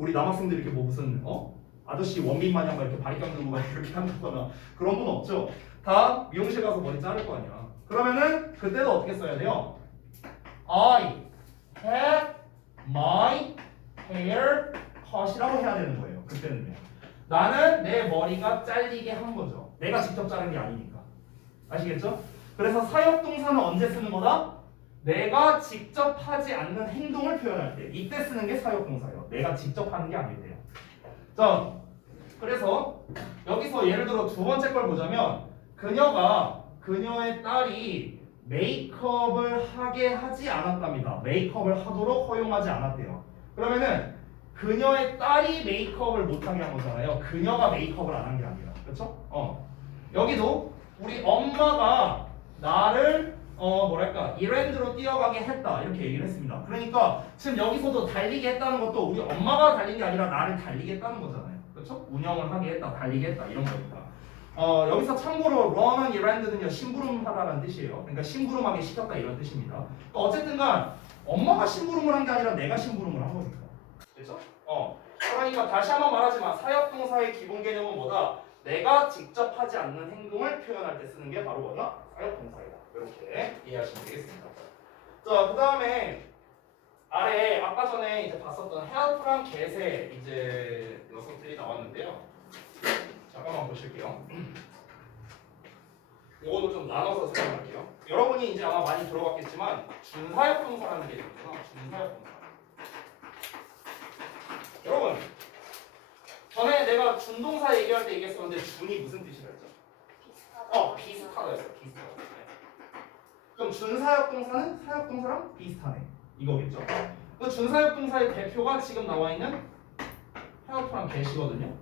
우리 남학생들이 이렇게 뭐 무슨 아저씨 원빈 마냥 막 이렇게 바리깡 들고 막 이렇게 한다거나 그런 분 없죠. 다 미용실 가서 머리 자를 거 아니야. 그러면은 그때도 어떻게 써야 돼요? I had my hair cut이라고 해야 되는 거예요. 그때는요. 나는 내 머리가 잘리게 한 거죠. 내가 직접 자른 게 아니니까. 아시겠죠? 그래서 사역동사는 언제 쓰는 거다? 내가 직접 하지 않는 행동을 표현할 때 이때 쓰는 게 사역동사예요. 내가 직접 하는 게 아니래요. 자, 그래서 여기서 예를 들어 두 번째 걸 보자면 그녀의 딸이 메이크업을 하게 하지 않았답니다. 메이크업을 하도록 허용하지 않았대요. 그러면은 그녀의 딸이 메이크업을 못하게 한 거잖아요. 그녀가 메이크업을 안 한 게 아니라. 그렇죠? 여기도 우리 엄마가 나를 이랜드로 뛰어가게 했다 이렇게 얘기를 했습니다. 그러니까 지금 여기서도 달리게 했다는 것도 우리 엄마가 달린 게 아니라 나를 달리게 했다는 거잖아요. 그렇죠? 운영을 하게 했다, 달리게 했다 이런 거니까. 여기서 참고로 run on errand는요 심부름하다라는 뜻이에요. 그러니까 심부름하게 시켰다 이런 뜻입니다. 어쨌든간 엄마가 심부름을 한 게 아니라 내가 심부름을 한 거니까. 그렇죠? 그러니까 다시 한번 말하지만 사역동사의 기본 개념은 뭐다? 내가 직접 하지 않는 행동을 표현할 때 쓰는 게 바로 뭐다? 사역동사이다. 이렇게 이해하시면 되겠습니다. 자, 그 다음에 아래 아까 전에 이제 봤었던 help랑 get의 이제 녀석들이 나왔는데요. 잠깐만 보실게요. 이거도 좀 나눠서 설명할게요. 여러분이 이제 아마 많이 들어봤겠지만 준사역동사라는 게 있구나. 준사역동사. 여러분, 전에 내가 준동사 얘기할 때 얘기했었는데 준이 무슨 뜻이라 했죠? 비슷하다였어요. 비슷하다. 그럼 준사역동사는 사역동사랑 비슷하네. 이거겠죠? 그 준사역동사의 대표가 지금 나와 있는 help랑 get이거든요.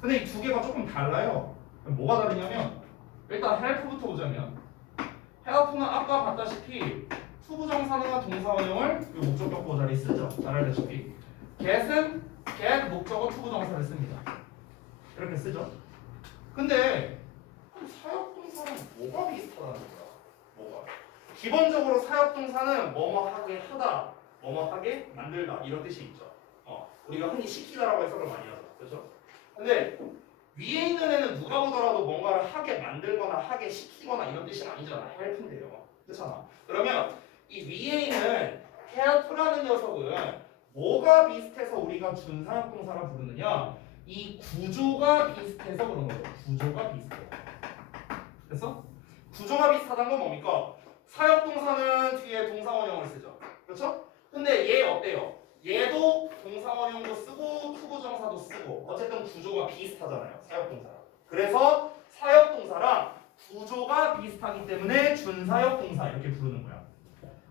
근데 이 두 개가 조금 달라요. 뭐가 다르냐면 일단 help부터 보자면 help는 아까 봤다시피 투부정사나 동사원형을 이 목적격보 자리에 쓰죠. 잘 알다시피 get은 get 목적어 투부정사를 씁니다. 이렇게 쓰죠. 근데 사역동사는 뭐가 비슷하다는 거야? 뭐가? 기본적으로 사역동사는 뭐뭐 하게 하다, 뭐뭐 하게 만들다 이런 뜻이 있죠. 우리가 흔히 시키다라고 해석을 많이 하죠. 그렇죠? 근데 위에 있는 애는 누가 보더라도 뭔가를 하게 만들거나 하게 시키거나 이런 뜻이 아니잖아. help인데요. 그렇잖아. 그러면 이 위에 있는 help라는 녀석은 뭐가 비슷해서 우리가 준사역동사라 부르느냐? 이 구조가 비슷해서 그런 거죠. 구조가 비슷해요. 그래서 구조가 비슷하다는 건 뭡니까? 사역동사는 뒤에 동사원형을 쓰죠. 그렇죠? 근데 얘 어때요? 얘도 동사원형도 쓰고 투부정사도 쓰고 어쨌든 구조가 비슷하잖아요. 사역동사랑. 그래서 사역동사랑 구조가 비슷하기 때문에 준사역동사 이렇게 부르는 거야.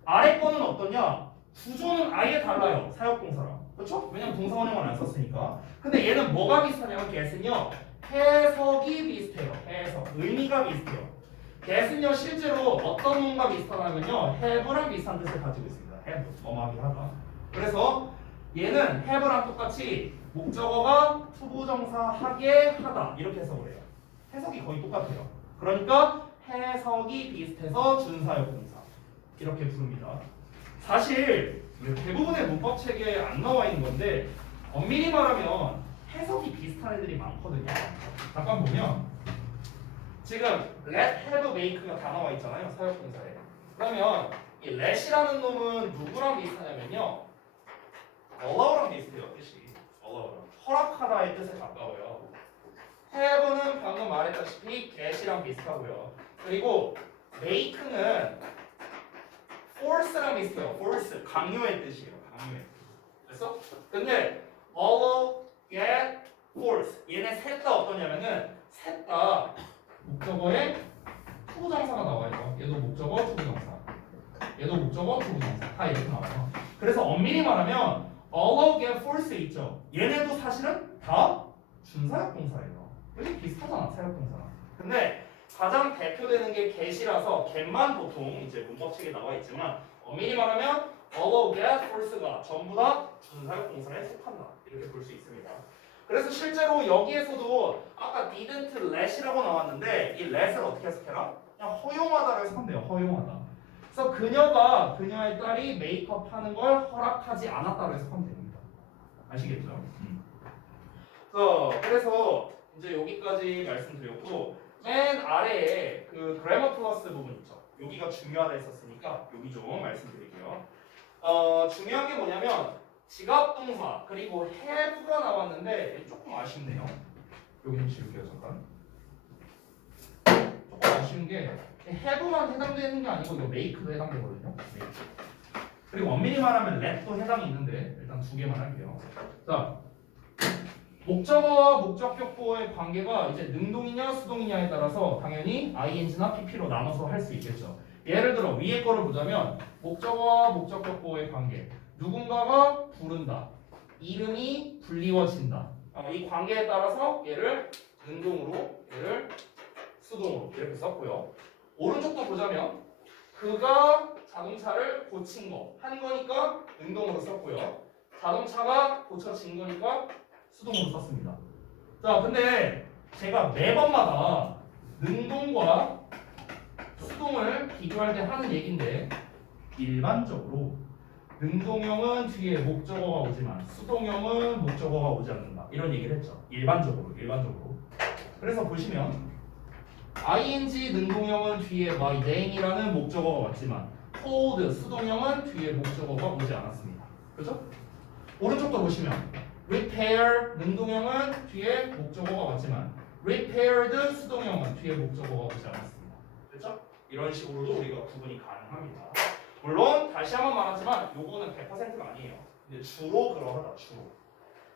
아래 거는 어떠냐? 구조는 아예 달라요. 사역동사랑. 그렇죠? 왜냐면 동사원형을 안 썼으니까. 근데 얘는 뭐가 비슷하냐면 get은요. 해석이 비슷해요. 해석. 의미가 비슷해요. get은요 실제로 어떤 뭔가 비슷하냐면요. have랑 비슷한 뜻을 가지고 있습니다. have. 뭐하게 하다. 그래서 얘는 have랑 똑같이 목적어가 투부정사 하게 하다 이렇게 해석을 해요. 해석이 거의 똑같아요. 그러니까 해석이 비슷해서 준사역동사 이렇게 부릅니다. 사실 대부분의 문법 책에 안 나와 있는 건데 엄밀히 말하면 해석이 비슷한 애들이 많거든요. 잠깐 보면 지금 let, have, make가 다 나와 있잖아요. 사역동사에. 그러면 이 let이라는 놈은 누구랑 비슷하냐면요. allow랑 비슷해요. 뜻이. allow랑. 허락하다의 뜻에 가까워요. have는 방금 말했다시피 get이랑 비슷하고요. 그리고 make는 force랑 비슷해요. force. 강요의 뜻이에요. 강요의 뜻. 그래서 근데 allow, get, force. 얘네 셋 다 어떠냐면은 셋 다 목적어에 투부정사가 나와요. 얘도 목적어, 투부정사. 얘도 목적어, 투부정사. 다 이렇게 나와요. 그래서 엄밀히 말하면 allow, get, force 있죠. 얘네도 사실은 다 준사역동사예요. 되게 비슷하잖아, 사역동사랑. 근데 가장 대표되는 게 get이라서 get만 보통 이제 문법책에 나와 있지만 엄밀히 말하면 allow, get, force가 전부 다 준사역동사에 속한다. 이렇게 볼 수 있습니다. 그래서 실제로 여기에서도 아까 didn't let이라고 나왔는데 이 let을 어떻게 해석해라? 그냥 허용하다로 해석하면 돼요. 허용하다. 그래서 그녀의 딸이 메이크업 하는 걸 허락하지 않았다고 해석하면 됩니다. 아시겠죠? 그래서 이제 여기까지 말씀드렸고 맨 아래에 그 그래머 플러스 부분 있죠. 여기가 중요하다 했었으니까 여기 좀 말씀드릴게요. 중요한 게 뭐냐면 지각 동사 그리고 have가 나왔는데 조금 아쉽네요. 여기 좀 지울게요 잠깐. 조금 아쉬운 게 have만 해당되는 게 아니고 이거 make도 해당되거든요. make. 그리고 엄밀히 말하면 let도 해당이 있는데 일단 두 개만 할게요. 자, 목적어와 목적격보의 관계가 이제 능동이냐 수동이냐에 따라서 당연히 ing나 pp로 나눠서 할 수 있겠죠. 예를 들어 위에 거를 보자면 목적어와 목적격보의 관계. 누군가가 부른다. 이름이 불리워진다. 이 관계에 따라서 얘를 능동으로, 얘를 수동으로 이렇게 썼고요. 오른쪽도 보자면 그가 자동차를 고친 거, 한 거니까 능동으로 썼고요. 자동차가 고쳐진 거니까 수동으로 썼습니다. 자, 근데 제가 매번마다 능동과 수동을 비교할 때 하는 얘기인데 일반적으로 능동형은 뒤에 목적어가 오지만 수동형은 목적어가 오지 않는다. 이런 얘기를 했죠. 일반적으로. 그래서 보시면 ing 능동형은 뒤에 my name이라는 목적어가 왔지만 hold 수동형은 뒤에 목적어가 오지 않았습니다. 그렇죠? 오른쪽도 보시면 repair 능동형은 뒤에 목적어가 왔지만 repaired 수동형은 뒤에 목적어가 오지 않았습니다. 그렇죠? 이런 식으로도 우리가 구분이 가능합니다. 물론 다시 한번 말하지만 요거는 100%가 아니에요. 근데 주로 그러하다. 주로.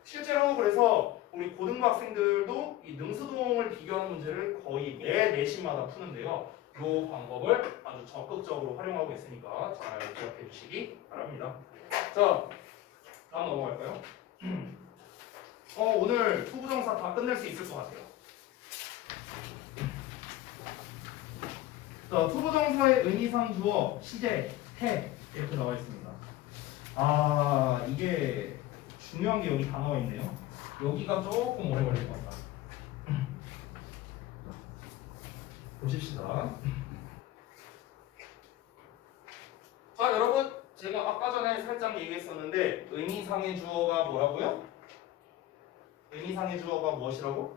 실제로 그래서 우리 고등학생들도 이 능수동을 비교하는 문제를 거의 매 내신마다 푸는데요. 이 방법을 아주 적극적으로 활용하고 있으니까 잘 기억해 주시기 바랍니다. 자, 다음 넘어갈까요? 오늘 투부정사 다 끝낼 수 있을 것 같아요. 자, 투부정사의 의미상 주어, 시제, 해 이렇게 나와 있습니다. 이게 중요한 게 여기 다 나와 있네요. 여기가 조금 오래 걸릴 것 같다. 보십시다. 자, 여러분, 제가 아까 전에 살짝 얘기했었는데 의미상의 주어가 뭐라고요? 의미상의 주어가 무엇이라고?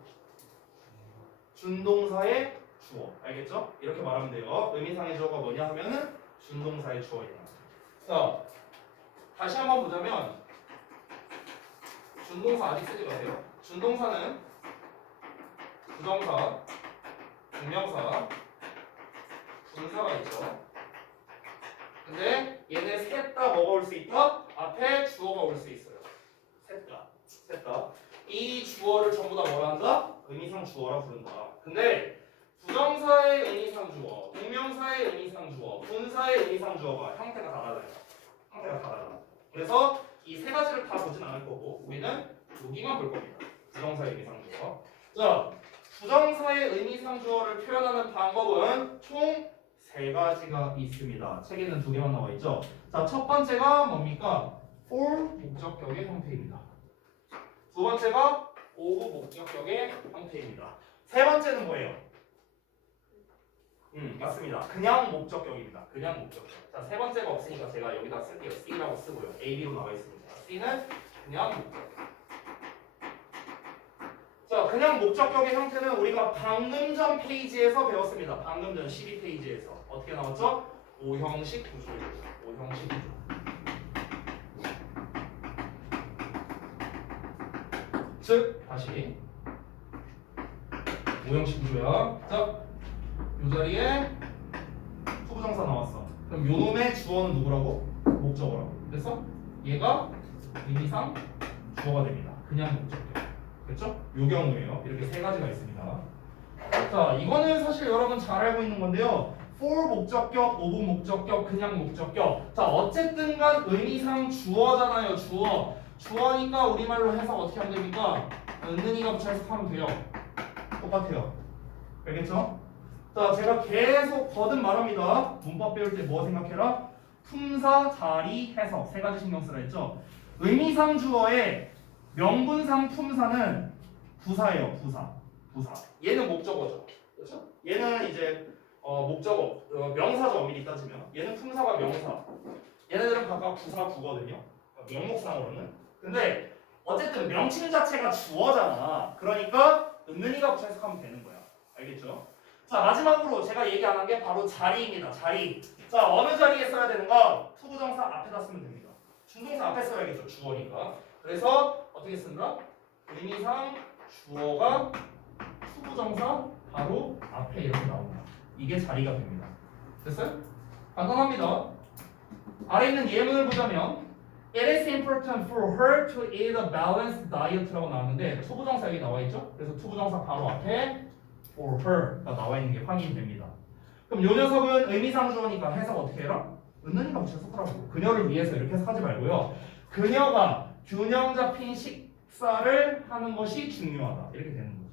준동사의 주어. 알겠죠? 이렇게 말하면 돼요. 의미상의 주어가 뭐냐 하면은 준동사의 주어이다. 자, 다시 한번 보자면 준동사 아직 쓰지 마세요. 준동사는 부정사, 분명사, 분사가 있죠. 근데 얘네 셋 다 뭐가 올 수 있다? 앞에 주어가 올 수 있어요. 셋 다. 이 주어를 전부 다 뭐라 한다? 의미상 주어라 부른다. 근데 부정사의 의미상 주어, 분명사의 의미상 주어, 분사의 의미상 주어가 형태가 다 달라요. 그래서 이 세 가지를 다 보진 않을 거고 우리는 여기만 볼 겁니다. 부정사의 의미상 주어. 자, 부정사의 의미상 주어를 표현하는 방법은 총 세 가지가 있습니다. 책에는 두 개만 나와 있죠. 자, 첫 번째가 뭡니까? for 목적격의 형태입니다. 두 번째가 of 목적격의 형태입니다. 세 번째는 뭐예요? 맞습니다. 그냥 목적격입니다. 그냥 목적격. 자, 세 번째가 없으니까 제가 여기다 쓸게요. C라고 쓰고요. A, B로 나와 있으니까. C는 그냥 목적격. 자, 그냥 목적격의 형태는 우리가 방금 전 페이지에서 배웠습니다. 방금 전 12페이지에서. 어떻게 나왔죠? 오형식 구조예요. 오형식 구조. 즉, 다시. 오형식 구조야. 자, 이 자리에 투부정사 나왔어. 그럼 요 놈의 주어는 누구라고? 목적어라고. 그래서 얘가 의미상 주어가 됩니다. 그냥 목적격. 그렇죠? 요 경우에요. 이렇게 세 가지가 있습니다. 자, 이거는 사실 여러분 잘 알고 있는 건데요. for 목적격, of 목적격, 그냥 목적격. 자, 어쨌든 간 의미상 주어잖아요. 주어. 주어니까 우리말로 해석 어떻게 하면 됩니까? 은근히가 붙여 해석하면 돼요. 똑같아요. 알겠죠? 자, 제가 계속 거듭 말합니다. 문법 배울 때 뭐 생각해라? 품사, 자리, 해석 세 가지 신경 쓰라 했죠? 의미상 주어의 명분상 품사는 부사예요. 부사. 얘는 목적어죠. 그렇죠? 얘는 이제 목적어, 명사죠. 엄밀히 따지면. 얘는 품사가 명사. 얘네들은 각각 부사, 부거든요. 명목상으로는. 근데 어쨌든 명칭 자체가 주어잖아. 그러니까 은는이가 붙여 해석하면 되는 거야. 알겠죠? 자, 마지막으로 제가 얘기 안 한 게 바로 자리입니다. 자리. 자, 어느 자리에 써야 되는가? 투부정사 앞에다 쓰면 됩니다. 준동사 앞에 써야겠죠. 주어니까. 그래서 어떻게 쓴다? 의미상 주어가 투부정사 바로 앞에 이렇게 나온다. 이게 자리가 됩니다. 됐어요? 간단합니다. 아래 있는 예문을 보자면 It is important for her to eat a balanced diet라고 나왔는데 투부정사 여기 나와 있죠? 그래서 투부정사 바로 앞에 for her가 나와 있는 게 확인됩니다. 그럼 요 녀석은 의미상 주어니까 해석 어떻게 해라? 은는이가 붙여서 하라고. 그녀를 위해서 이렇게 해석하지 말고요. 그녀가 균형 잡힌 식사를 하는 것이 중요하다. 이렇게 되는 거죠.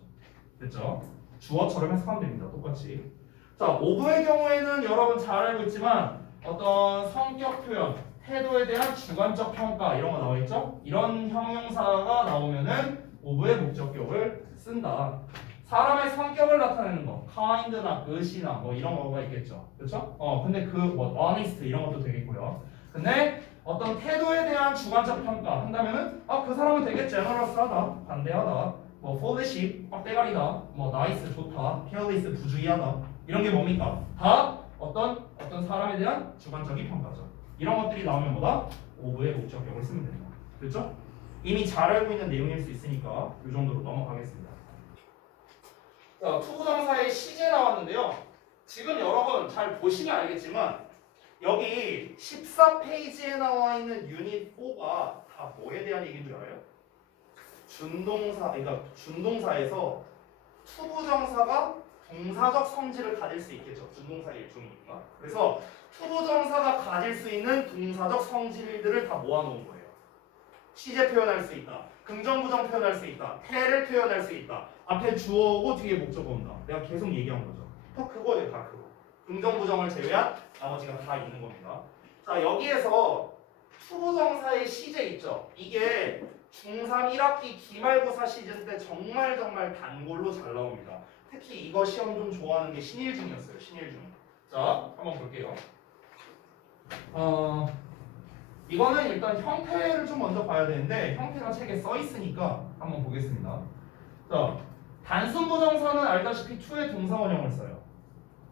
됐죠? 주어처럼 해석하면 됩니다. 똑같이. 자, 오브의 경우에는 여러분 잘 알고 있지만 어떤 성격 표현, 태도에 대한 주관적 평가 이런 거 나와 있죠? 이런 형용사가 나오면은 오브의 목적격을 쓴다. 사람의 성격을 나타내는 거, kind나 good이나 뭐 이런 거가 있겠죠, 그렇죠? 근데 그 뭐 honest 이런 것도 되겠고요. 근데 어떤 태도에 대한 주관적 평가 한다면은 그 사람은 되게 generous하다, 관대하다, 뭐 foolish 빡대가리다, 뭐 nice 좋다, careless 부주의하다 이런 게 뭡니까? 다 어떤 사람에 대한 주관적인 평가죠. 이런 것들이 나오면 뭐다? 오브의 목적격을 쓰면 됩니다. 그렇죠? 이미 잘 알고 있는 내용일 수 있으니까 이 정도로 넘어가겠습니다. 자, 투부정사의 시제 나왔는데요. 지금 여러분 잘 보시면 알겠지만 여기 14페이지에 나와 있는 유닛 4가 다 뭐에 대한 얘기인 줄 알아요? 준동사, 그러니까 준동사에서 투부정사가 동사적 성질을 가질 수 있겠죠. 준동사의 일종이니까. 그래서 투부정사가 가질 수 있는 동사적 성질들을 다 모아놓은 거예요. 시제 표현할 수 있다. 긍정부정 표현할 수 있다. 태를 표현할 수 있다. 앞에 주어오고 뒤에 목적어 온다. 내가 계속 얘기한 거죠. 다 그거예요. 다 그거. 긍정부정을 제외한 나머지가 다 있는 겁니다. 자, 여기에서 투부정사의 시제 있죠. 이게 중3 1학기 기말고사 시즌 때 정말 단골로 잘 나옵니다. 특히 이거 시험 좀 좋아하는 게 신일중이었어요. 신일중. 자, 한번 볼게요. 이거는 일단 형태를 좀 먼저 봐야 되는데 형태가 책에 써 있으니까 한번 보겠습니다. 자, 단순 부정사는 알다시피 to의 동사원형을 써요.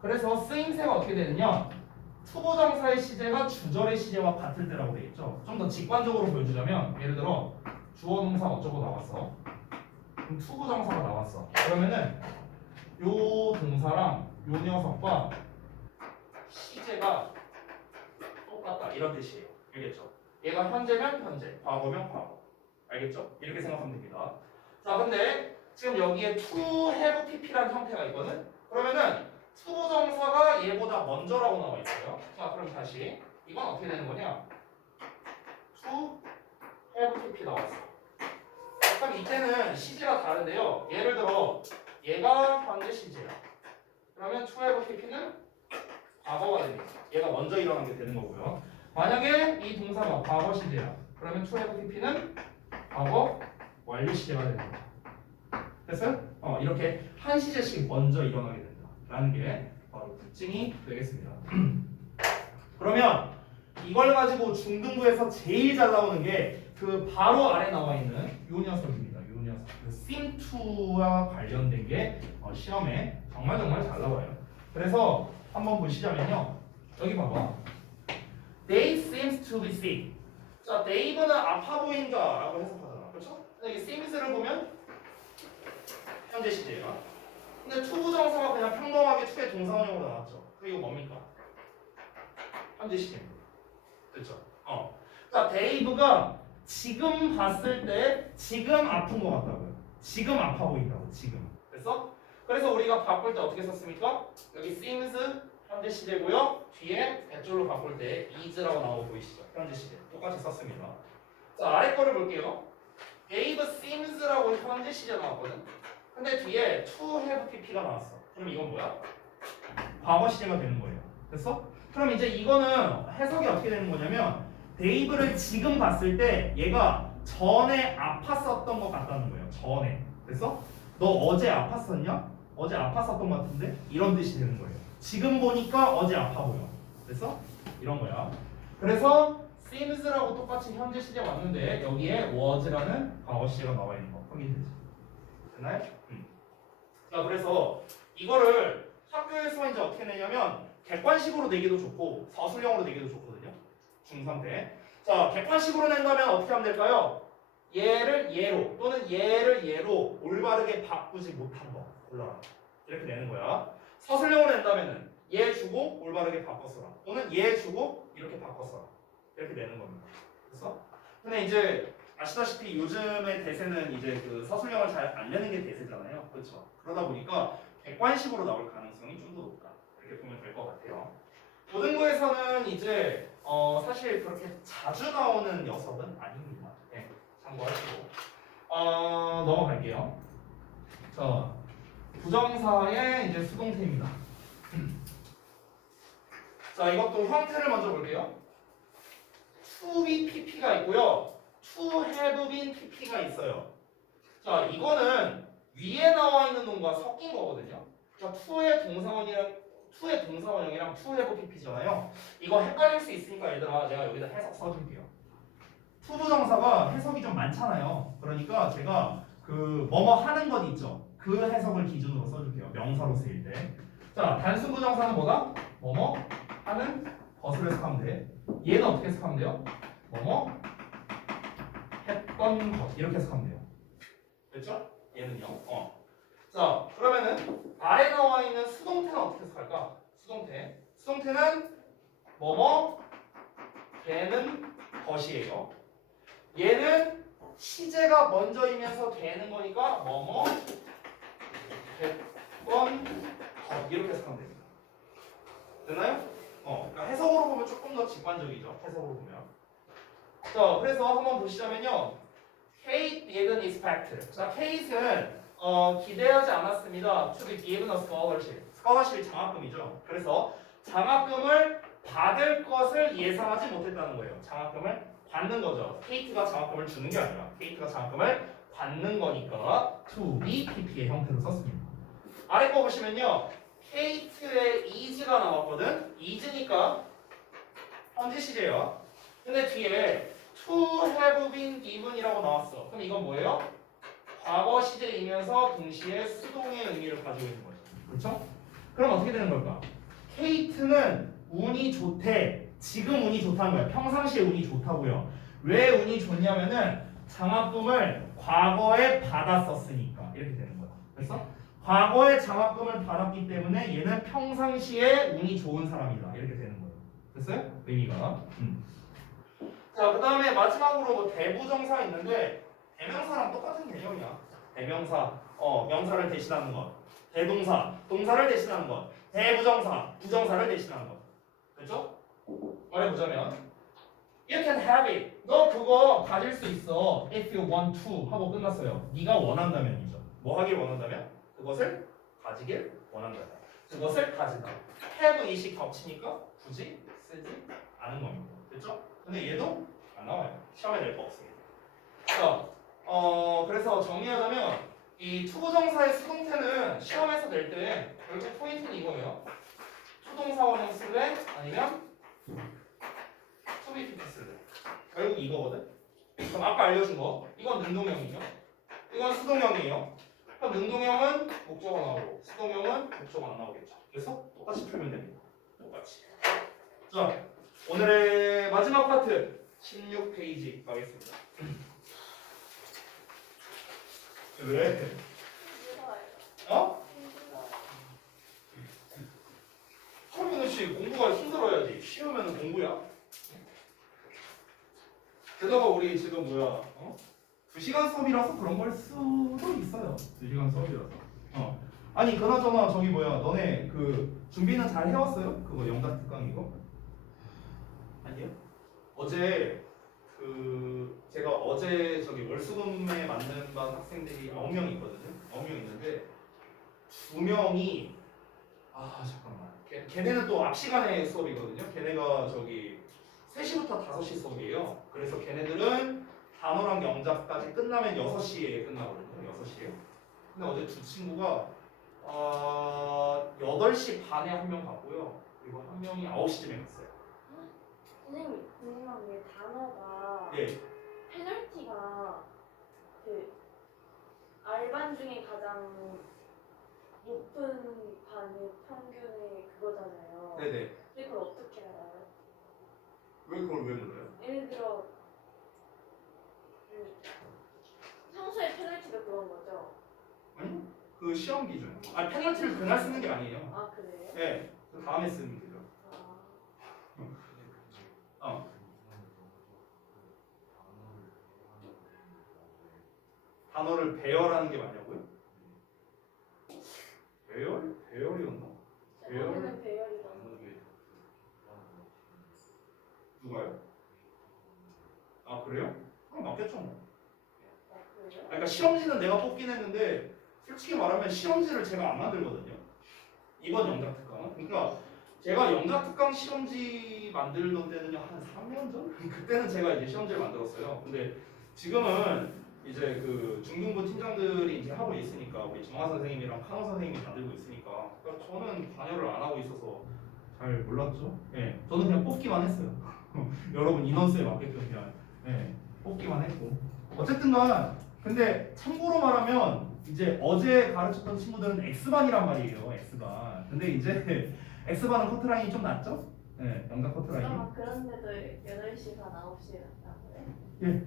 그래서 쓰임새가 어떻게 되느냐? 투부정사의 시제가 주절의 시제와 같을 때라고 되어 있죠. 좀 더 직관적으로 보여주자면 예를 들어 주어 동사 어쩌고 나왔어. 그럼 투부정사가 나왔어. 그러면은 요 동사랑 요 녀석과 시제가 똑같다 이런 뜻이에요. 알겠죠? 얘가 현재면 현재, 과거면 과거. 알겠죠? 이렇게 생각하면 됩니다. 자, 근데 지금 여기에 to have pp라는 형태가 있거든. 그러면은 투부정사가 얘보다 먼저라고 나와 있어요. 자, 그럼 다시 이건 어떻게 되는 거냐? to have pp 나왔어. 그럼 이때는 시제가 다른데요. 예를 들어 얘가 현재 시제야. 그러면 to have pp는 과거가 됩니다. 얘가 먼저 일어난 게 되는 거고요. 만약에 이 동사가 과거 시제야. 그러면 to have pp는 과거 완료 시제가 되는 거야. 됐어요? 이렇게 한 시제씩 먼저 일어나게 된다라는 게 바로 특징이 되겠습니다. 그러면 이걸 가지고 중등부에서 제일 잘 나오는 게 그 바로 아래 나와 있는 요 녀석입니다. 요 녀석. 그 seem to와 관련된 게 시험에 정말 잘 나와요. 그래서 한번 보시자면요. 여기 봐봐. Dave seems to be sick. 자, Dave는 아파 보인다라고 해석하잖아. 그렇죠? 근데 이 seems를 보면 현재 시제야. 근데 투부정사가 그냥 평범하게 투의 동사원형으로 나왔죠. 그리고 뭡니까? 현재 시제입니다. 그렇죠? 자, 데이브가 지금 봤을 때 지금 아픈 것 같다고요. 지금 아파 보인다고. 지금. 됐어? 그래서 우리가 바꿀 때 어떻게 썼습니까? 여기 seems 현재 시제고요. 뒤에 대절로 바꿀 때 is라고 나오고 보이시죠? 현재 시제. 똑같이 썼습니다. 자, 아래 거를 볼게요. Dave seems라고 현재 시제 나왔거든. 근데 뒤에 to have pp가 나왔어. 그럼 이건 뭐야? 과거 시제가 되는 거예요. 됐어? 그럼 이제 이거는 해석이 어떻게 되는 거냐면 데이브를 지금 봤을 때 얘가 전에 아팠었던 것 같다는 거예요. 전에. 됐어? 너 어제 아팠었냐? 어제 아팠었던 것 같은데? 이런 뜻이 되는 거예요. 지금 보니까 어제 아파 보여. 됐어? 이런 거야. 그래서 sims라고 똑같이 현재 시제 왔는데 여기에 was라는 과거 시제가 나와 있는 거 확인되죠? 됐나요? 자, 그래서 이거를 학교에서 이제 어떻게 내냐면 객관식으로 내기도 좋고 서술형으로 내기도 좋거든요. 중3 때. 자, 객관식으로 낸다면 어떻게 하면 될까요? 얘를 얘로 또는 얘를 얘로 올바르게 바꾸지 못한 거 골라라. 이렇게 내는 거야. 서술형으로 낸다면은 얘 주고 올바르게 바꿨어라. 또는 얘 주고 이렇게 바꿨어라. 이렇게 내는 겁니다. 그래서 근데 이제 아시다시피 요즘의 대세는 이제 그 서술형을 잘 안 내는 게 대세잖아요. 그렇죠? 그러다 보니까 객관식으로 나올 가능성이 좀 더 높다. 이렇게 보면 될 것 같아요. 고등부에서는 이제 사실 그렇게 자주 나오는 녀석은 아닙니다. 네, 참고하시고 넘어갈게요. 자, 부정사의 이제 수동태입니다. 자, 이것도 형태를 먼저 볼게요. to be pp가 있고요. to have been pp가 있어요. 자, 이거는 위에 나와 있는 놈과 섞인 거거든요. 자, to의 동사원형이랑 to have pp잖아요. 이거 헷갈릴 수 있으니까 얘들아 제가 여기다 해석 써줄게요. to 부정사가 해석이 좀 많잖아요. 그러니까 제가 그 뭐뭐 하는 것 있죠. 그 해석을 기준으로 써줄게요. 명사로 쓰일 때. 자, 단순 부정사는 뭐다? 뭐뭐 하는 것을 해석하면 돼. 얘는 어떻게 해석하면 돼요? 뭐뭐 했던 것 이렇게 해석하면 돼요. 됐죠? 얘는요. 자, 그러면은 아래 나와 있는 수동태는 어떻게 해석할까? 수동태는 뭐뭐 되는 것이에요. 얘는 시제가 먼저이면서 되는 거니까 뭐뭐 됐던 것 이렇게 해석하면 됩니다. 됐나요? 그러니까 해석으로 보면 조금 더 직관적이죠. 해석으로 보면. 자, 그래서 한번 보시자면요. Kate didn't expect. 자, Kate는 기대하지 않았습니다. To be given a scholarship. scholarship이 장학금이죠. 그래서 장학금을 받을 것을 예상하지 못했다는 거예요. 장학금을 받는 거죠. Kate가 장학금을 주는 게 아니라 Kate가 장학금을 받는 거니까 to be pp의 형태로 썼습니다. 아래 거 보시면요. Kate의 is가 나왔거든. is니까 현재 시제예요. 근데 뒤에 to have been given이라고 나왔어. 그럼 이건 뭐예요? 과거 시제이면서 동시에 수동의 의미를 가지고 있는 거죠. 그렇죠? 그럼 어떻게 되는 걸까? 케이트는 운이 좋대. 지금 운이 좋다는 거야. 평상시에 운이 좋다고요. 왜 운이 좋냐면은 장학금을 과거에 받았었으니까 이렇게 되는 거야. 그래서 과거에 장학금을 받았기 때문에 얘는 평상시에 운이 좋은 사람이다. 이렇게 되는 거예요. 됐어요? 의미가. 자, 그 다음에 마지막으로 뭐 대부정사 있는데 대명사랑 똑같은 개념이야. 대명사, 명사를 대신하는 것. 대동사, 동사를 대신하는 것. 대부정사, 부정사를 대신하는 것. 됐죠? 말해보자면 You can have it. 너 그거 가질 수 있어. If you want to 하고 끝났어요. 네가 원한다면이죠. 뭐 하길 원한다면? 그것을 가지길 원한다면. 그것을 가진다. have it이 겹치니까 굳이 쓰지 않은 겁니다. 됐죠? 근데 얘도 안 나와요. 시험에 낼 거 없습니다. 자, 그래서 정리하자면 이 투부정사의 수동태는 시험에서 낼 때 결국 포인트는 이거예요. 투동사원형 쓸래? 아니면 투비피피 쓸래? 결국 이거거든. 그럼 아까 알려준 거 이건 능동형이죠. 이건 수동형이에요. 그럼 능동형은 목적어 나오고 수동형은 목적어 안 나오겠죠. 그래서 똑같이 풀면 됩니다. 똑같이. 자, 오늘의 마지막 파트 16페이지 가겠습니다. 왜? 하루민우 씨 공부가 힘들어야지. 쉬우면 공부야? 게다가 우리 지금 2시간 수업이라서 그런 걸 수도 있어요. 2시간 수업이라서. 아니 그나저나 너네 그 준비는 잘 해왔어요? 그거 영작 특강 이거? 아니요? 어제 제가 어제 월수금에 맞는 반 학생들이 9명 있거든요. 9명 있는데 2명이 잠깐만. 걔네는 또 앞 시간에 수업이거든요. 걔네가 3시부터 5시 수업이에요. 그래서 걔네들은 단어랑 영작까지 끝나면 6시에 끝나거든요. 6시에. 근데 어제 두 친구가 8시 반에 한 명 갔고요. 그리고 한 명이 9시쯤에 갔어요. 선생님 궁금한 게 단어가 예. 페널티가 그 R반 중에 가장 높은 반의 평균의 그거잖아요. 네네. 근데 그걸 어떻게 알아요? 왜 그걸 왜 몰라요? 예를 들어 평소에 페널티가 그런 거죠? 아니 그 시험 기준. 아 페널티를 그날 쓰는 게 아니에요. 아 그래요? 네. 그 다음에 쓰는 거죠. 어. 단어를 배열하는 게 맞냐고요? 배열? 배열이었나? 저번에는 배열이라고. 누가요? 아 그래요? 그럼 맞겠죠 뭐. 그래요? 그러니까 시험지는 내가 뽑긴 했는데 솔직히 말하면 시험지를 제가 안 만들거든요. 이번 영작 특강은. 그러니까 제가 영작 특강 시험지 만들던 때는요 한 3년 전? 그때는 제가 이제 시험지를 만들었어요. 근데 지금은 이제 그 중등부 팀장들이 이제 하고 있으니까 우리 정화 선생님이랑 카노 선생님이 만들고 있으니까 그러니까 저는 관여를 안 하고 있어서 잘 몰랐죠. 예, 저는 그냥 뽑기만 했어요. 여러분 인원수에 맞게끔 그냥 뽑기만 했고 어쨌든간 근데 참고로 말하면 이제 어제 가르쳤던 친구들은 X반이란 말이에요. X반. 근데 이제 X반은 커트라인이 좀 낮죠? 네, 영작 커트라인이. 그런데도 8시 반 9시에 갔다고요? 예.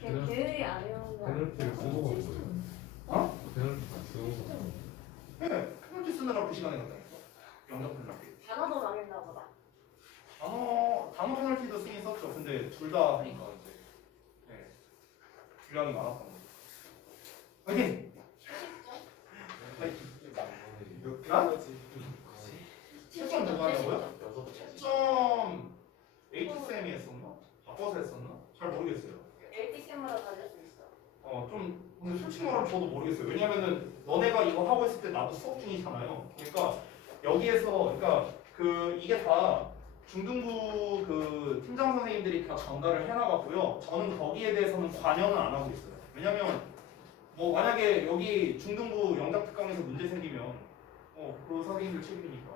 걔들이 안 해오는 거 페널티를 쓰고 간 거예요. 어? 페널티를 쓰고 간 거예요. 네, 페널티 쓰느라 그 시간에 갔다니까. 영작 페널티. 단어도 망했나 보다. 단어 페널티도 쓰긴 썼죠. 근데 둘 다 하니까 이제 분량이 많았던 거죠. 화이팅! 몇 나? 가지 7점 누가 하냐고요? 7점 H쌤이 했었나? 바꿔서 했었나? 잘 모르겠어요. LTC마다 다를 수 있어. 좀 근데 솔직히 말하면 저도 모르겠어요. 왜냐면은 너네가 이거 하고 있을 때 나도 수업 중이잖아요. 그러니까 여기에서 그러니까 그 이게 다 중등부 그 팀장 선생님들이 다 전달을 해나갔고요. 저는 거기에 대해서는 관여는 안 하고 있어요. 왜냐면 뭐 만약에 여기 중등부 영작 특강에서 문제 생기면 그 선생님들 책임이니까.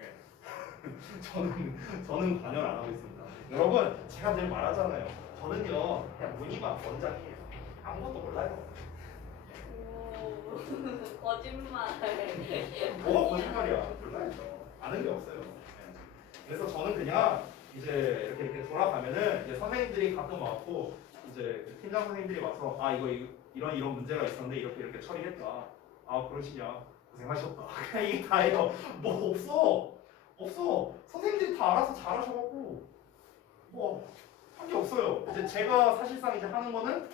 예. 저는 관여를 안 하고 있습니다. 여러분 제가 늘 말하잖아요. 저는요 그냥 문희반 원장이에요. 아무것도 몰라요. 오, 거짓말. 뭐가 거짓말이야? 몰라요. 아는 게 없어요. 예. 그래서 저는 그냥 이제 이렇게 돌아가면은 이제 선생님들이 가끔 와갖고 이제 그 팀장 선생님들이 와서 이거 이런 문제가 있었는데 이렇게 처리했다. 아 그러시냐? 고생하셨다. 그냥 이게 다예요. 뭐 없어. 선생님들이 다 알아서 잘하셔갖고 뭐 한 게 없어요. 이제 제가 사실상 이제 하는 거는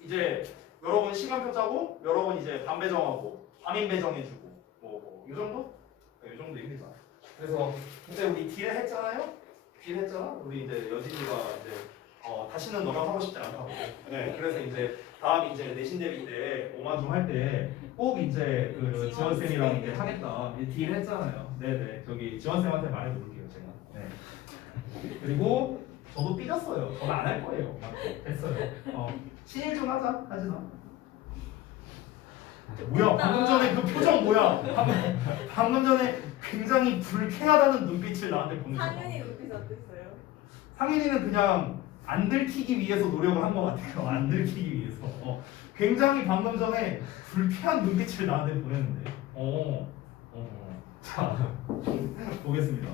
이제 여러분 시간표 짜고 여러분 이제 반 배정하고 밤인 배정해주고 이 정도? 네, 이 정도입니다. 그래서 근데 우리 딜 했잖아요. 딜 했잖아. 우리 이제 여진이가 이제 다시는 너랑 하고 싶지 않다고. 네, 그래서 이제 다음 이제 내신 대비 때 오만중 할 때 꼭 이제 그 지원 쌤이랑 이제 하겠다. 딜 했잖아요. 네네. 저기 지원 쌤한테 말해볼게요 제가. 네. 그리고 저도 삐졌어요. 저는 안 할 거예요. 됐어요. 신일 좀 하자. 하지 마. 뭐야? 방금 전에 그 표정 뭐야? 방금 전에 굉장히 불쾌하다는 눈빛을 나한테 보내서. 상윤이 눈빛 어땠어요? 상윤이는 그냥 안 들키기 위해서 노력을 한 것 같아요. 안 들키기 위해서. 굉장히 방금 전에 불쾌한 눈빛을 나한테 보냈는데. 자, 보겠습니다.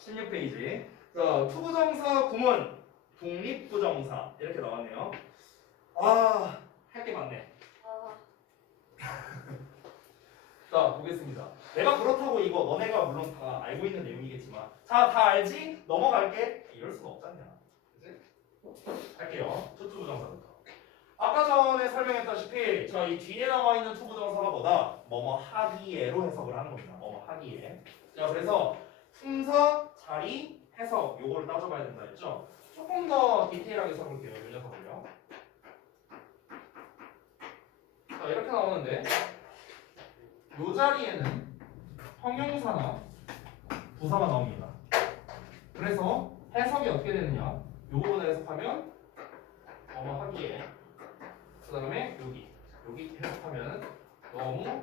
16페이지. 자, 투부정사 구문, 독립부정사 이렇게 나왔네요. 할 게 많네. 자, 보겠습니다. 내가 그렇다고 이거 너네가 물론 다 알고 있는 내용이겠지만 자, 다 알지? 넘어갈게. 이럴 수는 없잖냐. 그치? 할게요. 첫 투부정사부터. 아까 전에 설명했다시피 자, 이 뒤에 나와 있는 투부정사가 뭐다? 뭐뭐 하기에로 해석을 하는 겁니다. 뭐뭐 하기에. 자, 그래서 품사, 자리, 해석 요거를 따져봐야 된다 했죠? 조금 더 디테일하게 써볼게요. 이 녀석을요. 자, 이렇게 나오는데 요 자리에는 형용사나 부사가 나옵니다. 그래서 해석이 어떻게 되느냐? 요 부분을 해석하면 뭐뭐 하기에 그 다음에 여기 해석하면 너무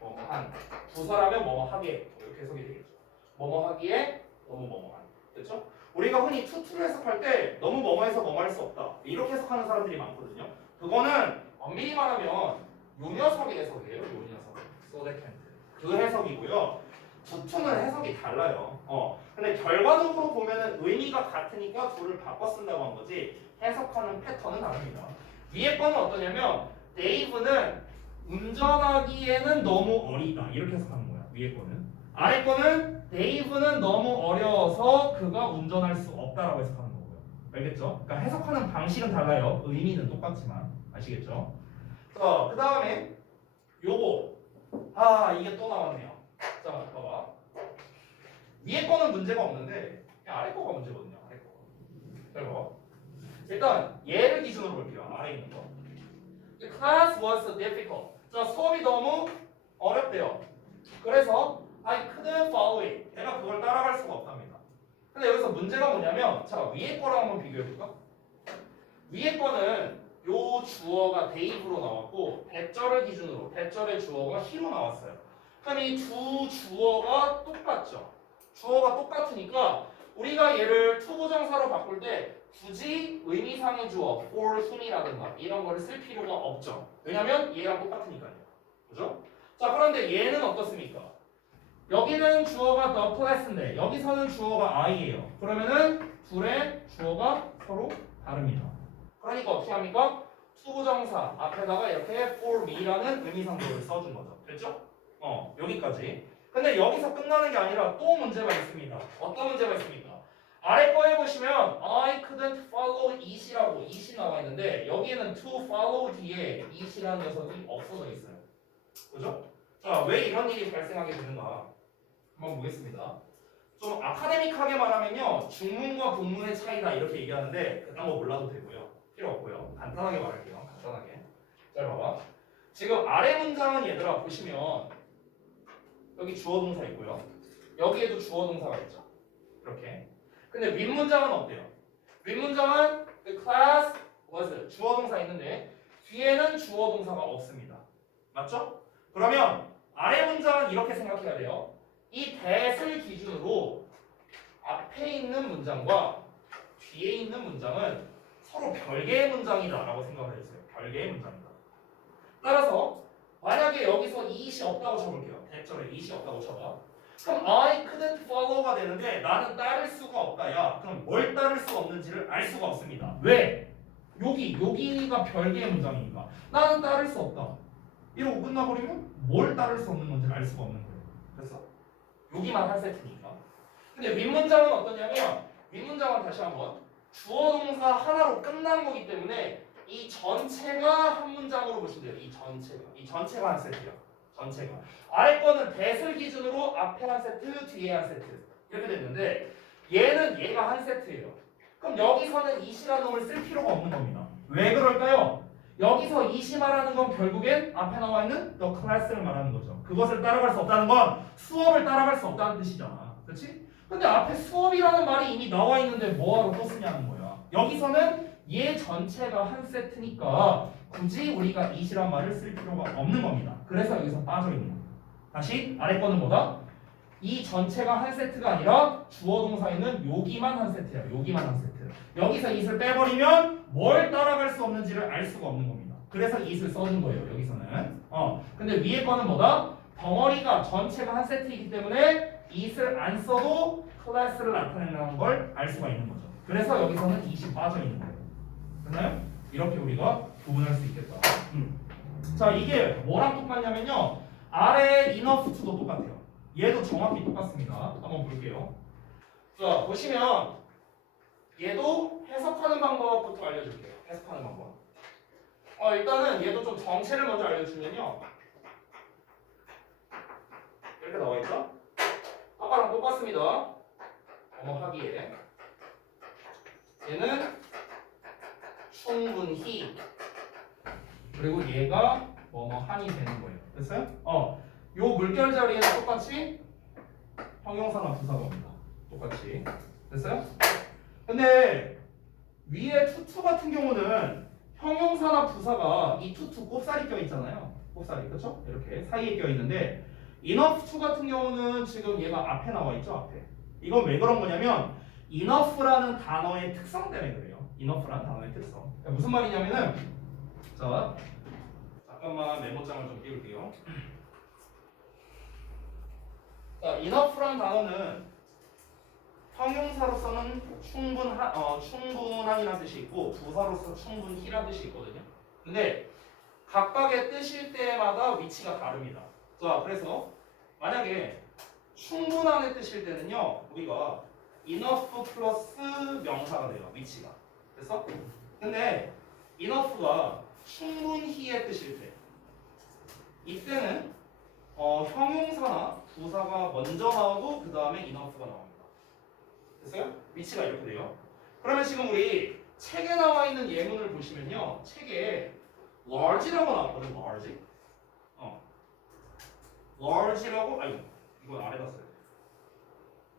뭐뭐한 부사라면 뭐뭐 하게 이렇게 해석이 되겠죠. 뭐뭐 하기에 너무 뭐뭐한 그렇죠? 우리가 흔히 투투를 해석할 때 너무 뭐뭐해서 뭐뭐 할 수 없다 이렇게 해석하는 사람들이 많거든요. 그거는 엄밀히 말하면 요 녀석의 해석이에요. 요 녀석. So they can't. 그 해석이고요. 투투는 해석이 달라요. 근데 결과적으로 보면은 의미가 같으니까 둘을 바꿔 쓴다고 한 거지 해석하는 패턴은 다릅니다. 위에 거는 어떠냐면 데이브는 운전하기에는 너무 어리다 이렇게 해석하는 거야. 위에 거는. 아래 거는 데이브는 너무 어려워서 그가 운전할 수 없다라고 해석하는 거고요. 알겠죠? 그러니까 해석하는 방식은 달라요. 의미는 똑같지만 아시겠죠? 자, 그 다음에 요거 이게 또 나왔네요. 자, 봐봐. 위에 거는 문제가 없는데 그냥 아래 거가 문제거든요. 아래 거. 잘 봐봐. 일단 얘를 기준으로 볼게요. 아래 있는 거. The class was difficult. 자, 수업이 너무 어렵대요. 그래서 I couldn't follow it. 내가 그걸 따라갈 수가 없답니다. 근데 여기서 문제가 뭐냐면 자, 위에 거랑 한번 비교해볼까? 위에 거는 요 주어가 데이브로 나왔고 대절을 기준으로 대절의 주어가 he로 나왔어요. 그럼 이 두 주어가 똑같죠? 주어가 똑같으니까 우리가 얘를 투부정사로 바꿀 때 굳이 의미상의 주어 for him이라든가 이런 거를 쓸 필요가 없죠. 왜냐면 얘랑 똑같으니까요. 그죠? 자, 그런데 얘는 어떻습니까? 여기는 주어가 the class인데 여기서는 주어가 I예요. 그러면은 둘의 주어가 서로 다릅니다. 그러니까 어떻게 합니까? 투부정사 앞에다가 이렇게 for me라는 의미상도를 써준 거죠. 됐죠? 여기까지. 근데 여기서 끝나는 게 아니라 또 문제가 있습니다. 어떤 문제가 있습니까? 아래 거에 보시면 I couldn't follow it이라고 it이 나와 있는데 여기에는 to follow 뒤에 it이라는 녀석이 없어져 있어요. 그죠? 자, 왜 이런 일이 발생하게 되는가? 한번 보겠습니다. 좀 아카데믹하게 말하면요 중문과 본문의 차이다 이렇게 얘기하는데 그딴 거 몰라도 되고요. 필요 없고요. 간단하게 말할게요. 간단하게. 잘 봐봐. 지금 아래 문장은 얘들아 보시면 여기 주어 동사 있고요. 여기에도 주어 동사가 있죠. 이렇게. 근데 윗문장은 어때요? 윗문장은 the class was 주어 동사 있는데 뒤에는 주어 동사가 없습니다. 맞죠? 그러면 아래 문장은 이렇게 생각해야 돼요. 이 that을 기준으로 앞에 있는 문장과 뒤에 있는 문장은 서로 별개의 문장이다라고 생각을 해주세요. 별개의 문장이다. 따라서 만약에 여기서 it이 없다고 쳐볼게요. 대절에 it이 없다고 쳐봐. 그럼 I couldn't follow가 되는데 나는 따를 수가 없다야. 그럼 뭘 따를 수 없는지를 알 수가 없습니다. 왜? 여기가 별개의 문장이니까 나는 따를 수 없다. 이러고 끝나버리면 뭘 따를 수 없는 건지를 알 수가 없는 거예요. 그래서 여기만 한 세트니까. 근데 윗문장은 어떠냐면 윗문장은 다시 한번 주어 동사 하나로 끝난 거기 때문에 이 전체가 한 문장으로 보시면 돼요. 이 전체가 한 세트야. 전체가. 아래 거는 that을 기준으로 앞에 한 세트, 뒤에 한 세트 이렇게 됐는데 얘가 한 세트예요. 그럼 여기서는 it이라는 놈을 쓸 필요가 없는 겁니다. 왜 그럴까요? 여기서 it이 말하는 건 결국엔 앞에 나와 있는 the class를 말하는 거죠. 그것을 따라갈 수 없다는 건 수업을 따라갈 수 없다는 뜻이잖아. 그렇지? 근데 앞에 수업이라는 말이 이미 나와 있는데 뭐하러 또 쓰냐는 거야. 여기서는 얘 전체가 한 세트니까 굳이 우리가 it이란 말을 쓸 필요가 없는 겁니다. 그래서 여기서 빠져 있는 겁니다. 다시 아래 거는 뭐다? 이 전체가 한 세트가 아니라 주어 동사에는 여기만 한 세트야. 여기만 한 세트. 여기서 it을 빼버리면 뭘 따라갈 수 없는지를 알 수가 없는 겁니다. 그래서 it을 써준 거예요. 여기서는. 근데 위에 거는 뭐다? 덩어리가 전체가 한 세트이기 때문에 it을 안 써도 클래스를 나타낸다는 걸 알 수가 있는 거죠. 그래서 여기서는 it이 빠져 있는 거예요. 됐나요? 이렇게 우리가 구분할 수 있겠다. 자, 이게 뭐랑 똑같냐면요. 아래 enough to도 똑같아요. 얘도 정확히 똑같습니다. 한번 볼게요. 자, 보시면 얘도 해석하는 방법부터 알려줄게요. 해석하는 방법. 일단은 얘도 좀 정체를 먼저 알려주면요. 이렇게 나와 있죠? 아까랑 똑같습니다. 하기에 얘는 충분히 그리고 얘가 한이 되는 거예요. 됐어요? 요 물결 자리에는 똑같이 형용사나 부사가 옵니다. 똑같이. 됐어요? 근데 위에 투투 같은 경우는 형용사나 부사가 이 투투 꼽살이 껴 있잖아요. 꼽살이. 그렇죠? 이렇게 사이에 껴 있는데 enough to 같은 경우는 지금 얘가 앞에 나와 있죠. 앞에. 이건 왜 그런 거냐면 enough라는 단어의 특성 때문에 그래요. enough라는 단어의 특성. 그러니까 무슨 말이냐면은 자 잠깐만 메모장을 좀 띄울게요. 자, enough라는 단어는 형용사로서는 충분한이라는 뜻이 있고 부사로서 충분히라는 뜻이 있거든요. 근데 각각의 뜻일 때마다 위치가 다릅니다. 자, 그래서 만약에 충분한의 뜻일 때는요, 우리가 enough 플러스 명사가 돼요, 위치가. 그래서 근데 enough가 충분히의 뜻일 때, 이때는 형용사나 부사가 먼저 나오고 그 다음에 enough가 나옵니다. 됐어요? 위치가 이렇게 돼요. 그러면 지금 우리 책에 나와 있는 예문을 보시면요, 책에 large라고 나왔거든, large. large라고, 아이고, 이건 아래다 써요.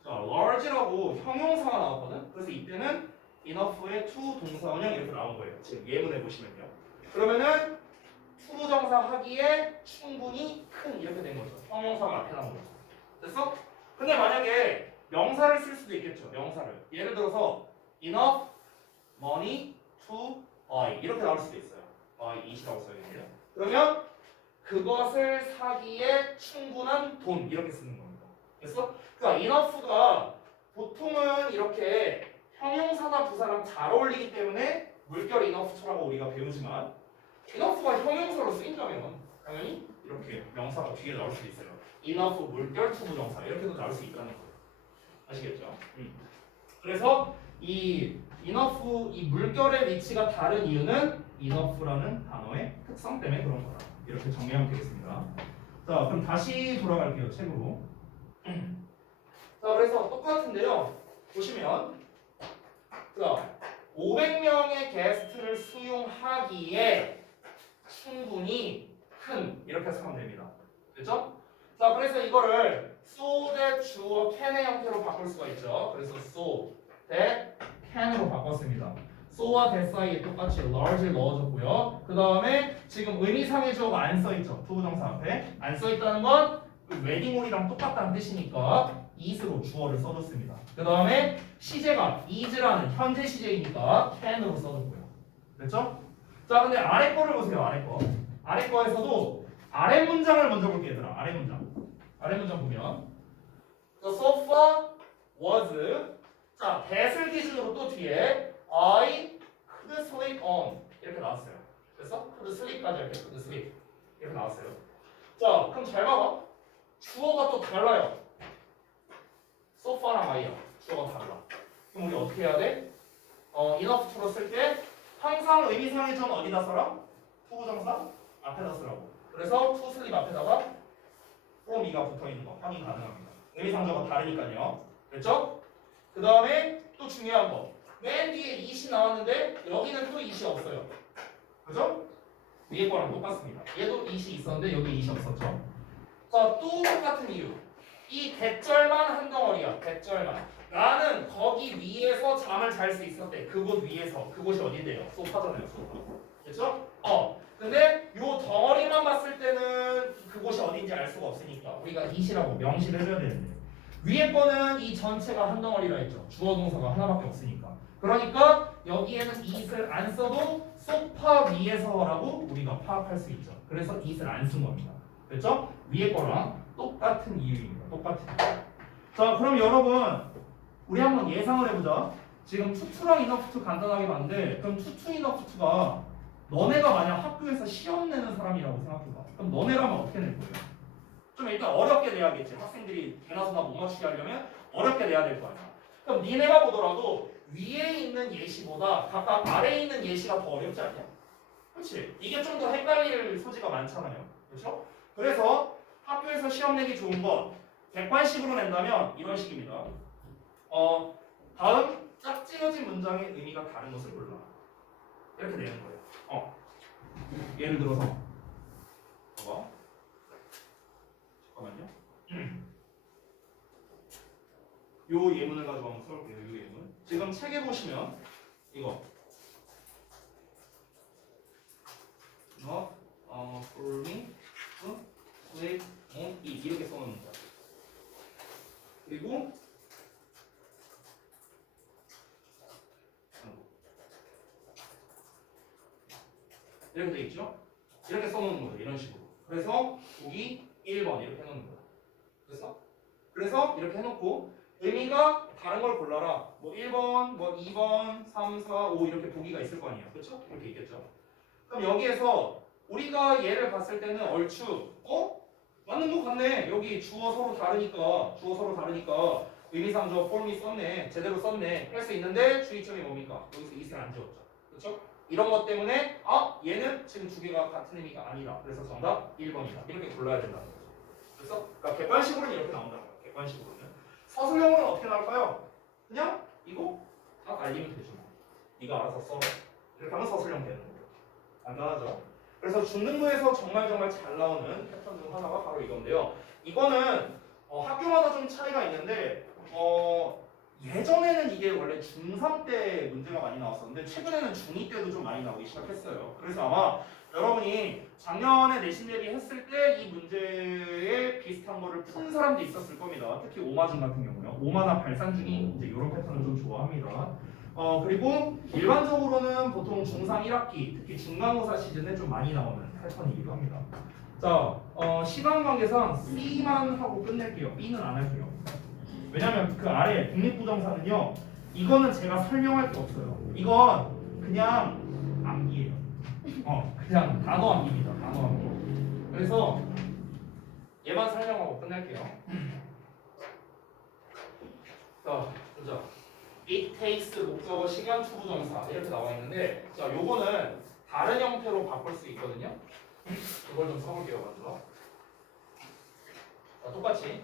자, large라고 형용사가 나왔거든. 그래서 이때는 enough의 to 동사원형 이렇게 나온 거예요. 지금 예문에 보시면요. 그러면은 to 정사 하기에 충분히 큰 이렇게 된 거죠. 형용사가 앞에 나온 거죠. 됐어? 근데 만약에 명사를 쓸 수도 있겠죠. 명사를. 예를 들어서 enough money to buy 이렇게 나올 수도 있어요. buy it이라고 써야겠네요. 그러면 그것을 사기에 충분한 돈 이렇게 쓰는 겁니다. 됐어? 그러니까 enough가 보통은 이렇게 형용사나 부사랑 잘 어울리기 때문에 물결 enough라고 우리가 배우지만 enough가 형용사로 쓰인다면 당연히 이렇게 명사가 뒤에 나올 수 있어요. enough 물결 to 부정사 이렇게도 나올 수 있다는 거예요. 아시겠죠? 그래서 이 enough 이 물결의 위치가 다른 이유는 enough라는 단어의 특성 때문에 그런 거다. 이렇게 정리하면 되겠습니다. 자, 그럼 다시 돌아갈게요. 책으로. 자, 그래서 똑같은데요. 보시면 자, 500명의 게스트를 수용하기에 충분히 큰 이렇게 해석하면 됩니다. 됐죠? 자, 그래서 이거를 so that 주어 can의 형태로 바꿀 수가 있죠. 그래서 so that can으로 바꿨습니다. so와 that 사이에 똑같이 large를 넣어줬고요. 그 다음에 지금 의미상의 주어가 안 써있죠. 부부정사 앞에 안 써있다는 건 웨딩홀이랑 똑같다는 뜻이니까 is로 주어를 써줬습니다. 그 다음에 시제가 is라는 현재 시제이니까 can으로 써줬고요. 됐죠? 자, 근데 아래 거를 보세요. 아래 거. 아래 거에서도 아래 문장을 먼저 볼게요, 얘들아. 아래 문장. 아래 문장 보면 The sofa was 자, that을 기준으로 또 뒤에 I could sleep on 이렇게 나왔어요. 그래서 could sleep까지 이렇게 could sleep 이렇게 나왔어요. 자, 그럼 잘 봐봐. 주어가 또 달라요. sofa랑 I야. 주어가 달라. 그럼 우리 어떻게 해야 돼? enough to로 쓸 때 항상 의미상의 전 어디다 써라? 투부정사 앞에다 쓰라고. 그래서 to sleep 앞에다가 from 이가 붙어 있는 거 확인 가능합니다. 의미상저가 다르니까요. 됐죠? 그 다음에 또 중요한 거. 맨 뒤에 it이 나왔는데 여기는 또 it이 없어요. 그죠? 위에 거랑 똑같습니다. 얘도 it이 있었는데 여기 it이 없었죠. 자, 또 똑같은 이유. 이 대절만 한 덩어리야. 대절만. 나는 거기 위에서 잠을 잘 수 있었대. 그곳 위에서. 그곳이 어딘데요? 소파잖아요. 소파. 됐죠? 근데 요 덩어리만 봤을 때는 그곳이 어딘지 알 수가 없으니까 우리가 it이라고 명시를 해줘야 되는데 위에 거는 이 전체가 한 덩어리라 했죠. 주어 동사가 하나밖에 없으니까. 그러니까 여기에는 it을 안 써도 소파 위에서라고 우리가 파악할 수 있죠. 그래서 it을 안 쓴 겁니다. 됐죠? 위에 거랑 똑같은 이유입니다. 똑같은 이유. 자, 그럼 여러분 우리 한번 예상을 해보자. 지금 투투랑 이너프투 간단하게 봤는데 그럼 투투 이너프투가 너네가 만약 학교에서 시험 내는 사람이라고 생각해봐. 그럼 너네라면 어떻게 낼 거예요? 좀 일단 어렵게 내야겠지. 학생들이 대나소나 못 맞추게 하려면 어렵게 내야 될 거 아니야. 그럼 니네가 보더라도 위에 있는 예시보다 각각 아래에 있는 예시가 더 어렵지 않냐? 그렇지? 이게 좀 더 헷갈릴 소지가 많잖아요. 그렇죠? 그래서 학교에서 시험 내기 좋은 건 객관식으로 낸다면 이런 식입니다. 다음 짝지어진 문장의 의미가 다른 것을 골라. 이렇게 내는 거예요. 예를 들어서 봐봐. 잠깐만요. 요 예문을 가지고 한번 써볼게요. 요 예문. 지금 책에 보시면 이거 for me to sleep on it 이렇게 써놓는 거야. 그리고 이렇게 돼 있죠? 이렇게 써놓는 거죠. 이런 식으로. 그래서 보기 1번 이렇게 해놓는 거야. 그래서 이렇게 해놓고 의미가 다른 걸 골라라. 뭐 1번, 뭐 2번, 3, 4, 5 이렇게 보기가 있을 거 아니에요. 그렇죠? 이렇게 있겠죠. 그럼 여기에서 우리가 얘를 봤을 때는 얼추 맞는 거 같네. 여기 주어 서로 다르니까 의미상조 폴미 썼네. 제대로 썼네. 할 수 있는데 주의점이 뭡니까? 여기서 이슬 안 지웠죠. 그렇죠? 이런 것 때문에 얘는 지금 두 개가 같은 의미가 아니다. 그래서 정답 1번이다. 이렇게 골라야 된다는 거죠. 그래서 그러니까 객관식으로는 이렇게 나온다는 거예요. 객관식으로는. 서술형으로는 어떻게 나올까요? 그냥 이거 다 알리면 되죠. 네가 알아서 써. 이렇게 하면 서술형 되는 거예요. 간단하죠? 그래서 중등부에서 정말 잘 나오는 패턴 중 하나가 바로 이건데요. 이거는 학교마다 좀 차이가 있는데 예전에는 이게 원래 중3 때 문제가 많이 나왔었는데 최근에는 중2 때도 좀 많이 나오기 시작했어요. 그래서 아마 여러분이 작년에 내신 대비 했을 때 이 문제에 비슷한 거를 푼 사람도 있었을 겁니다. 특히 오마중 같은 경우요. 오마나 발산중이 이제 이런 패턴을 좀 좋아합니다. 그리고 일반적으로는 보통 중3 1학기, 특히 중간고사 시즌에 좀 많이 나오는 패턴이기도 합니다. 자, 시간 관계상 C만 하고 끝낼게요. B는 안 할게요. 왜냐면 그 아래 독립부정사는요, 이거는 제가 설명할 게 없어요. 이건 그냥 암기예요. 그냥 단어 암기입니다. 단어 암기. 그래서 얘만 설명하고 끝낼게요. 자, 보자. It takes 목적어 시간 투부정사 이렇게 나와 있는데, 자, 요거는 다른 형태로 바꿀 수 있거든요. 이걸 좀 써볼게요, 먼저. 자, 똑같이.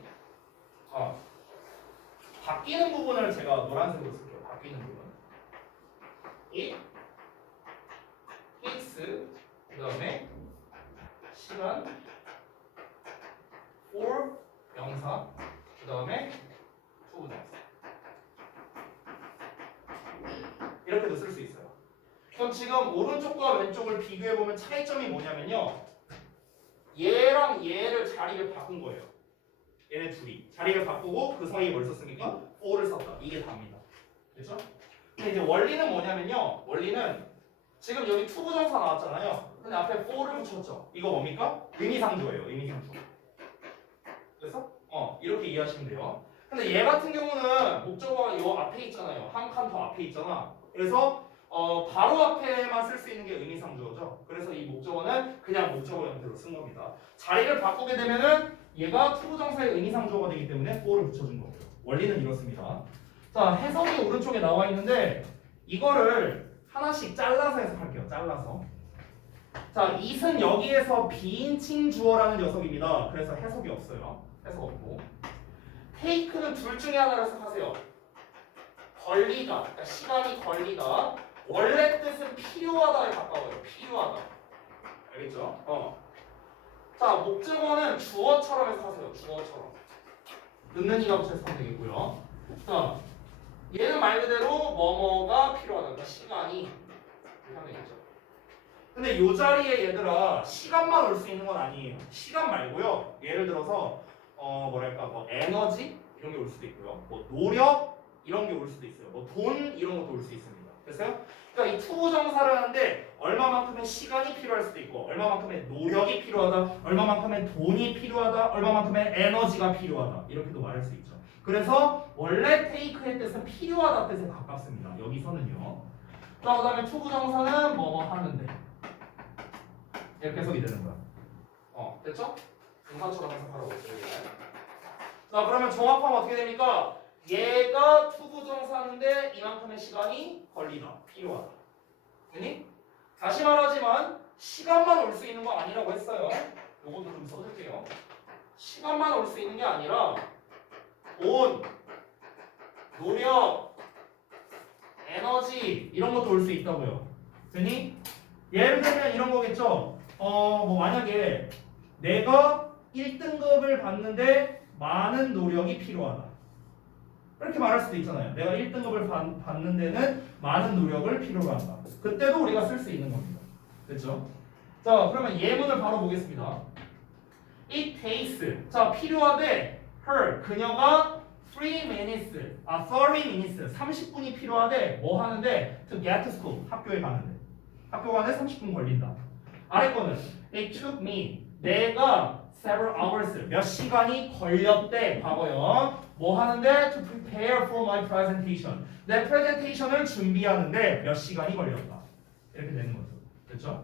바뀌는 부분을 제가 노란색으로 쓸게요. 바뀌는 부분. It takes 그 다음에 시간 for 명사 그 다음에 투부정사 이렇게도 쓸 수 있어요. 그럼 지금 오른쪽과 왼쪽을 비교해 보면 차이점이 뭐냐면요. 얘랑 얘를 자리를 바꾼 거예요. 얘네 둘이 자리를 바꾸고 그 사이에 뭘 썼습니까? for를 썼다. 이게 답니다. 그렇죠? 근데 이제 원리는 뭐냐면요. 원리는 지금 여기 투부정사 나왔잖아요. 근데 앞에 for를 붙였죠. 이거 뭡니까? 의미상조예요. 의미상조. 그래서 이렇게 이해하시면 돼요. 근데 얘 같은 경우는 목적어가 요 앞에 있잖아요. 한 칸 더 앞에 있잖아. 그래서 바로 앞에만 쓸 수 있는 게 의미상조죠. 그래서 이 목적어는 그냥 목적어 형태로 쓴 겁니다. 자리를 바꾸게 되면은 얘가 투부정사의 의미상조가 되기 때문에 for를 붙여준 거고요. 원리는 이렇습니다. 자, 해석이 오른쪽에 나와 있는데 이거를 하나씩 잘라서 해석할게요. 잘라서. 자, it은 여기에서 비인칭 주어라는 녀석입니다. 그래서 해석이 없어요. 해석 없고. take는 둘 중에 하나를 해석하세요. 걸리다. 그러니까 시간이 걸리다. 원래 뜻은 필요하다에 가까워요. 필요하다. 알겠죠? 자, 목적어는 주어처럼 해석하세요. 주어처럼. 늦는 이가 붙여서 되겠고요. 자, 얘는 말 그대로 뭐뭐가 필요하다. 그러니까 시간이 이렇게 하면 되겠죠. 근데 이 자리에 얘들아 시간만 올 수 있는 건 아니에요. 시간 말고요. 예를 들어서 뭐랄까 뭐 에너지 이런 게 올 수도 있고요. 뭐 노력 이런 게 올 수도 있어요. 뭐 돈 이런 것도 올 수 있습니다. 됐어요? 그러니까 이 투부정사를 하는데 얼마만큼의 시간이 필요할 수도 있고 얼마만큼의 노력이 필요하다, 얼마만큼의 돈이 필요하다, 얼마만큼의 에너지가 필요하다 이렇게도 말할 수 있죠. 그래서 원래 take의 뜻은 필요하다 뜻에 가깝습니다. 여기서는요. 자, 그 다음에 투부정사는 뭐뭐 하는데 이렇게 해석이 되는 거야. 됐죠? 분사처럼 해석하라고 했어요. 자, 그러면 종합하면 어떻게 됩니까? 얘가 투부정사인데 이만큼의 시간이 걸리다. 필요하다. 됐니? 다시 말하지만 시간만 올 수 있는 거 아니라고 했어요. 요것도 좀 써줄게요. 시간만 올 수 있는 게 아니라 돈, 노력, 에너지 이런 것도 올 수 있다고요. 됐니? 예를 들면 이런 거겠죠. 뭐 만약에 내가 1등급을 받는데 많은 노력이 필요하다. 이렇게 말할 수도 있잖아요. 내가 1등급을 받는 데는 많은 노력을 필요로 한다. 그때도 우리가 쓸 수 있는 겁니다. 됐죠? 자, 그러면 예문을 바로 보겠습니다. It takes. 자, 필요하대. Her. 그녀가 30 minutes. 30분이 필요하대. 뭐 하는데? To get to school. 학교에 가는데. 학교 가는데 30분 걸린다. 아래 거는 it took me 내가 several hours 몇 시간이 걸렸대 과거요. 뭐 하는데 to prepare for my presentation 내 프레젠테이션을 준비하는데 몇 시간이 걸렸다 이렇게 되는 거죠. 됐죠?